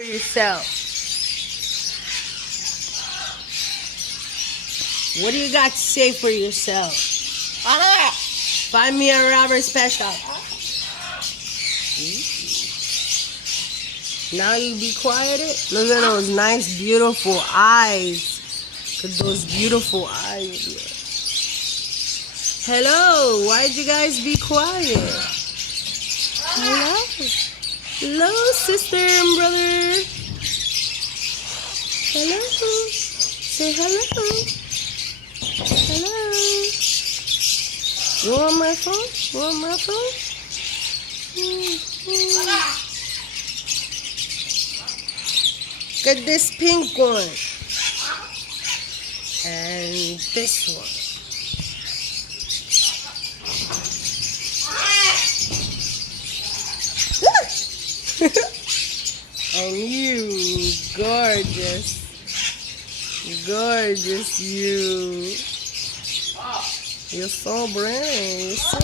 For yourself. What do you got to say for yourself? Find me a Robert special. Now you be quiet. Look at those nice, beautiful eyes. Look at those beautiful eyes. Hello. Why'd you guys be quiet? Hello. Hello, sister and brother. Hello. Say hello. Hello. You want my phone? You want my phone? Look at this pink one. And this one. And you, gorgeous. Gorgeous you. You're so brave. You're so